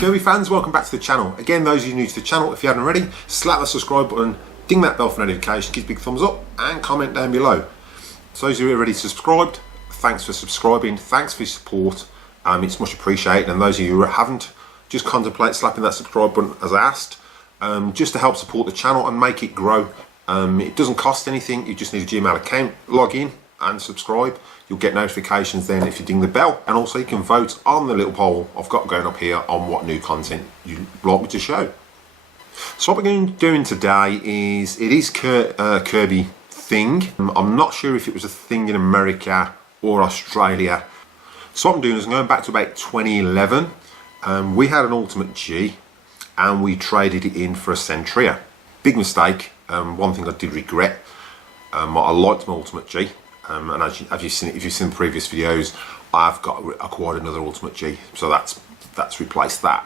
Kirby fans, welcome back to the channel. Again, those of you new to the channel, if you haven't already, slap the subscribe button, ding that bell for notifications, give a big thumbs up and comment down below. So those of you who are already subscribed, thanks for subscribing, thanks for your support, it's much appreciated. And those of you who haven't, just contemplate slapping that subscribe button as I asked, just to help support the channel and make it grow. It doesn't cost anything, you just need a Gmail account, log in and subscribe. You'll get notifications then if you ding the bell, and also you can vote on the little poll I've got going up here on what new content you'd like me to show. So what we're going to be doing today is, it is Kirby thing. I'm not sure if it was a thing in America or Australia. So what I'm doing is I'm going back to about 2011. We had an Ultimate G and we traded it in for a Centria. Big mistake. One thing I did regret. I liked my Ultimate G. And as you've seen, if you've seen the previous videos, I've acquired another Ultimate G, so that's replaced that.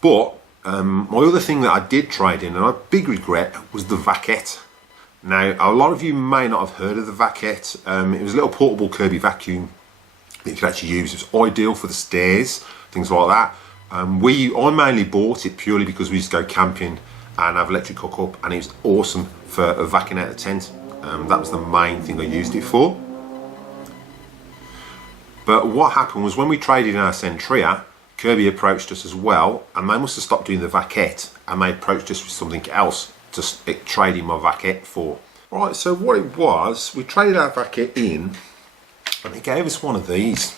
But my other thing that I did trade in, and a big regret, was the Vacuette. Now, a lot of you may not have heard of the Vacuette. It was a little portable Kirby vacuum that you could actually use. It was ideal for the stairs, things like that. I mainly bought it purely because we used to go camping and have electric hookup, and it was awesome for vacuuming out the tent. That was the main thing I used it for. But what happened was, when we traded in our Centria, Kirby approached us as well, and they must have stopped doing the Vacuette, and they approached us with something else to trade in my Vacuette for. Right, so what it was, we traded our Vacuette in, and they gave us one of these.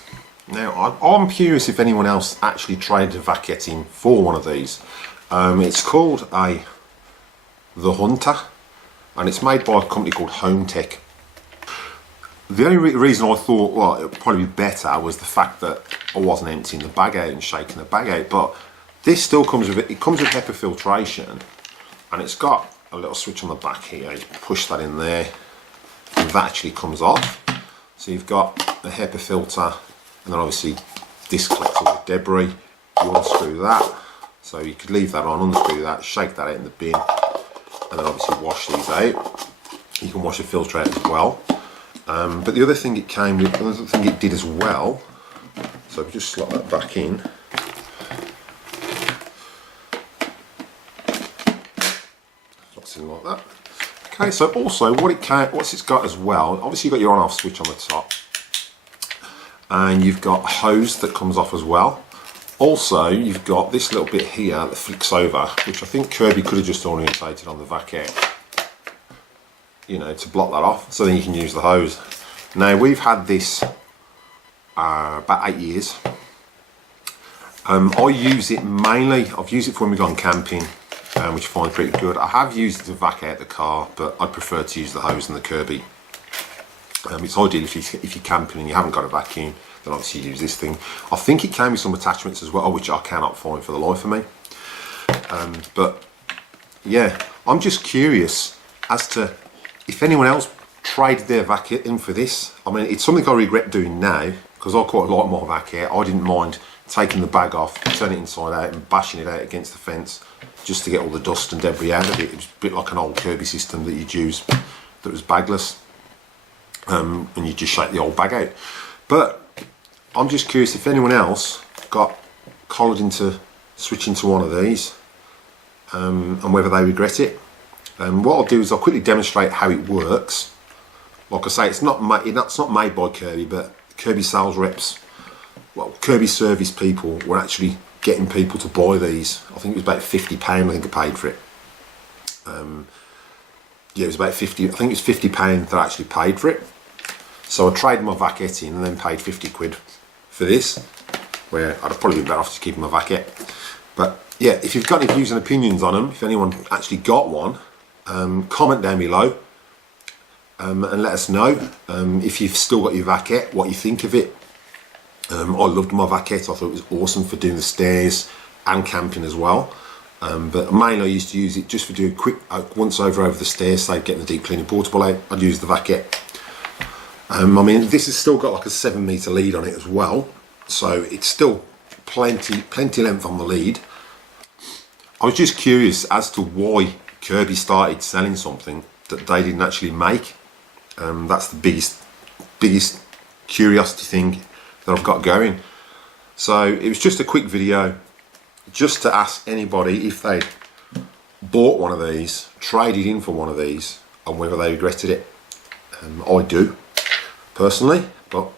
Now, I'm curious if anyone else actually traded a Vacuette in for one of these. It's called the Hunter, and it's made by a company called Home-tek. The only reason I thought, well, it would probably be better, was the fact that I wasn't emptying the bag out and shaking the bag out. But this still comes with it comes with HEPA filtration, and it's got a little switch on the back here. You push that in there, and that actually comes off. So you've got the HEPA filter, and then obviously this collects all the debris. You unscrew that, so you could leave that on, unscrew that, shake that out in the bin, and then obviously wash these out. You can wash the filter out as well. But the other thing it came with, another thing it did as well, so we just slot that back in. Slots in like that. Okay, so also what's it's got as well, obviously you've got your on-off switch on the top, and you've got a hose that comes off as well. Also, you've got this little bit here that flicks over, which I think Kirby could have just orientated on the Vacuette, you know, to block that off, so then you can use the hose. Now, we've had this about 8 years. I use it mainly, I've used it for when we've gone camping, which I find pretty good. I have used it to vac out the car, but I prefer to use the hose and the Kirby. It's ideal if you're camping and you haven't got a vacuum, then obviously you use this thing. I think it came with some attachments as well, which I cannot find for the life of me. But yeah, I'm just curious as to if anyone else traded their Vacuette in for this. I mean, it's something I regret doing now, because I quite like my Vacuette. I didn't mind taking the bag off, turning it inside out and bashing it out against the fence just to get all the dust and debris out of it. It was a bit like an old Kirby system that you'd use that was bagless, and you just shake the old bag out. But I'm just curious if anyone else got collared into switching to one of these, and whether they regret it. What I'll do is I'll quickly demonstrate how it works. Like I say, it's not made by Kirby, but Kirby sales reps, well, Kirby service people were actually getting people to buy these. I think it was about £50, I think I paid for it. Yeah, it was about 50, I think it was £50 that I actually paid for it. So I traded my Vacuette in and then paid 50 quid for this, where I'd have probably been better off just keeping my Vacuette. But yeah, if you've got any views and opinions on them, if anyone actually got one, comment down below, and let us know if you've still got your Vacuette, what you think of it. I loved my Vacuette. I thought it was awesome for doing the stairs and camping as well. But mainly I used to use it just for doing quick once over the stairs, say getting the deep cleaning portable out. I'd use the Vacuette. I mean, this has still got like a 7 metre lead on it as well, so it's still plenty length on the lead. I was just curious as to why Kirby started selling something that they didn't actually make. That's the biggest curiosity thing that I've got going. So it was just a quick video just to ask anybody if they'd bought one of these, traded in for one of these, and whether they regretted it. I do, personally, but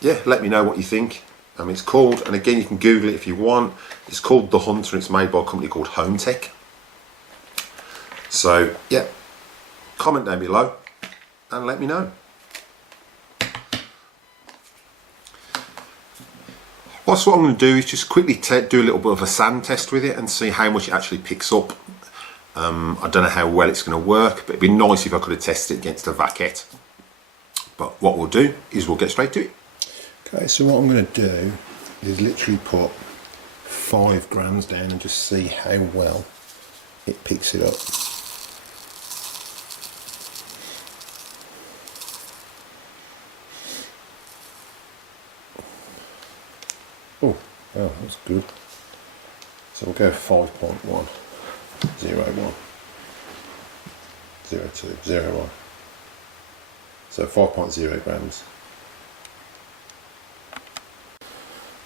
yeah, let me know what you think. It's called, and again you can Google it if you want, it's called the Hunter, and it's made by a company called Home-tek. So yeah, comment down below and let me know. What I'm going to do is just quickly do a little bit of a sand test with it and see how much it actually picks up. I don't know how well it's going to work, but it'd be nice if I could have tested it against a Vacuette. But what we'll do is we'll get straight to it. Okay, so what I'm going to do is literally put 5 grams down and just see how well it picks it up. Oh, that's good. So we'll go 5.1, 0.1, 0.2, 0.1. So 5.0 grams.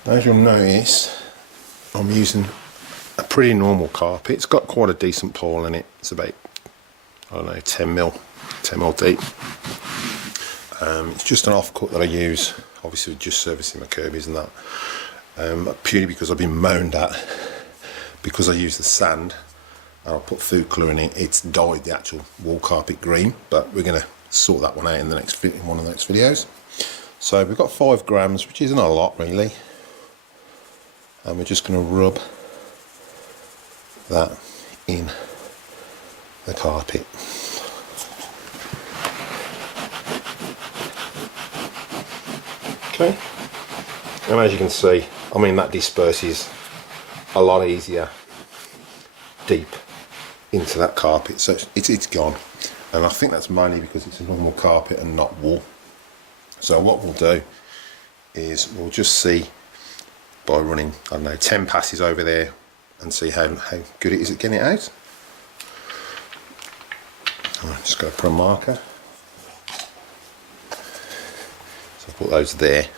As you'll notice, I'm using a pretty normal carpet. It's got quite a decent pole in it. It's about, I don't know, 10 mil deep. It's just an offcut that I use, obviously just servicing my Kirby's and that. Purely because I've been moaned at, because I use the sand and I put food colour in it, it's dyed the actual wall carpet green, but we're going to sort that one out in one of the next videos. So we've got 5 grams, which isn't a lot really, and we're just going to rub that in the carpet. Okay, and as you can see, that disperses a lot easier deep into that carpet, so it's gone. And I think that's mainly because it's a normal carpet and not wool. So what we'll do is we'll just see by running, I don't know, 10 passes over there and see how good it is at getting it out. I'm just going to put a marker. So I'll put those there.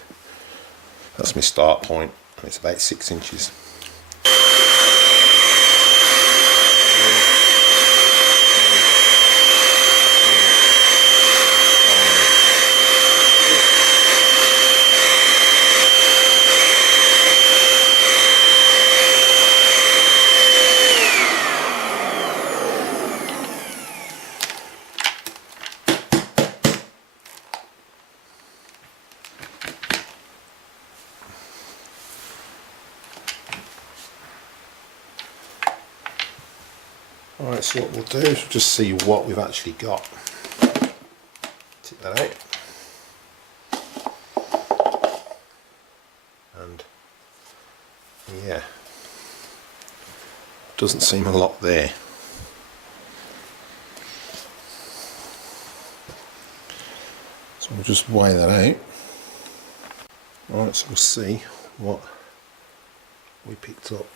That's my start point, and it's about 6 inches. Alright, so what we'll do is just see what we've actually got. Take that out. And yeah, doesn't seem a lot there. So we'll just weigh that out. Alright, so we'll see what we picked up.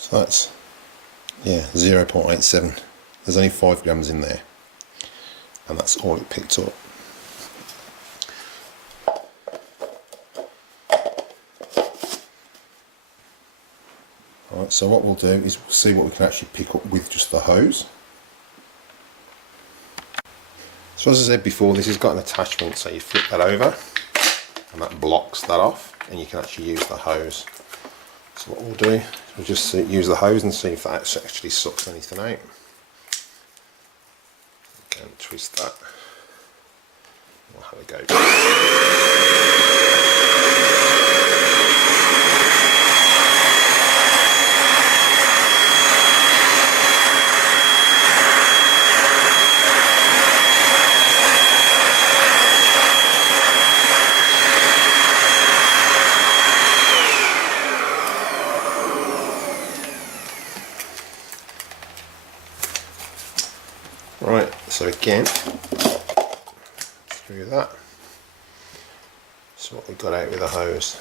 So that's, yeah, 0.87. There's only 5 grams in there, and that's all it picked up. Alright, so what we'll do is we'll see what we can actually pick up with just the hose. So as I said before, this has got an attachment, so you flip that over and that blocks that off, and you can actually use the hose. So what we'll do is we'll just use the hose and see if that actually sucks anything out. Again, twist that. We'll have a go. So again, through that. So what we got out with the hose.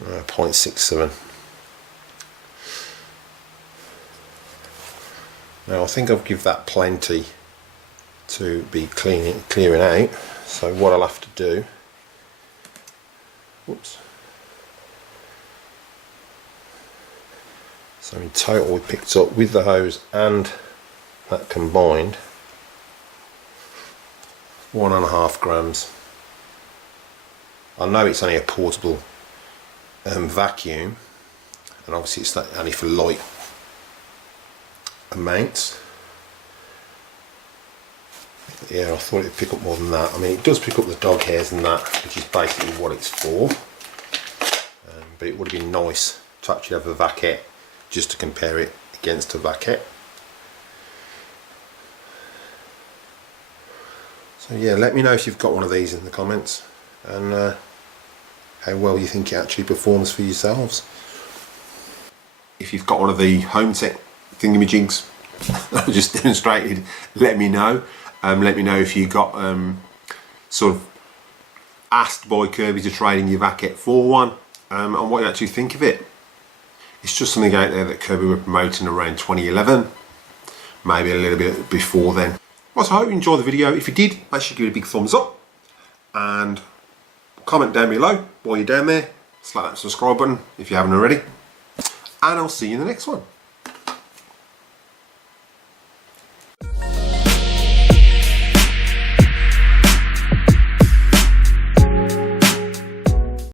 Uh, 0.67. Now I think I'll give that plenty to be clearing out. So what I'll have to do, whoops. So in total we picked up with the hose and that combined 1.5 grams. I know it's only a portable vacuum, and obviously it's only for light amounts. Yeah, I thought it'd pick up more than that. I mean, it does pick up the dog hairs and that, which is basically what it's for. But it would have been nice to actually have a vacuette just to compare it against a vacuette. So yeah, let me know if you've got one of these in the comments, and how well you think it actually performs for yourselves. If you've got one of the Hometek thingamajigs I just demonstrated, let me know. Let me know if you got sort of asked by Kirby to trade in your vacuette for one, and what you actually think of it. It's just something out there that Kirby were promoting around 2011, maybe a little bit before then. Well, so I hope you enjoyed the video. If you did, make sure you give it a big thumbs up and comment down below while you're down there. Slap that subscribe button if you haven't already, and I'll see you in the next one.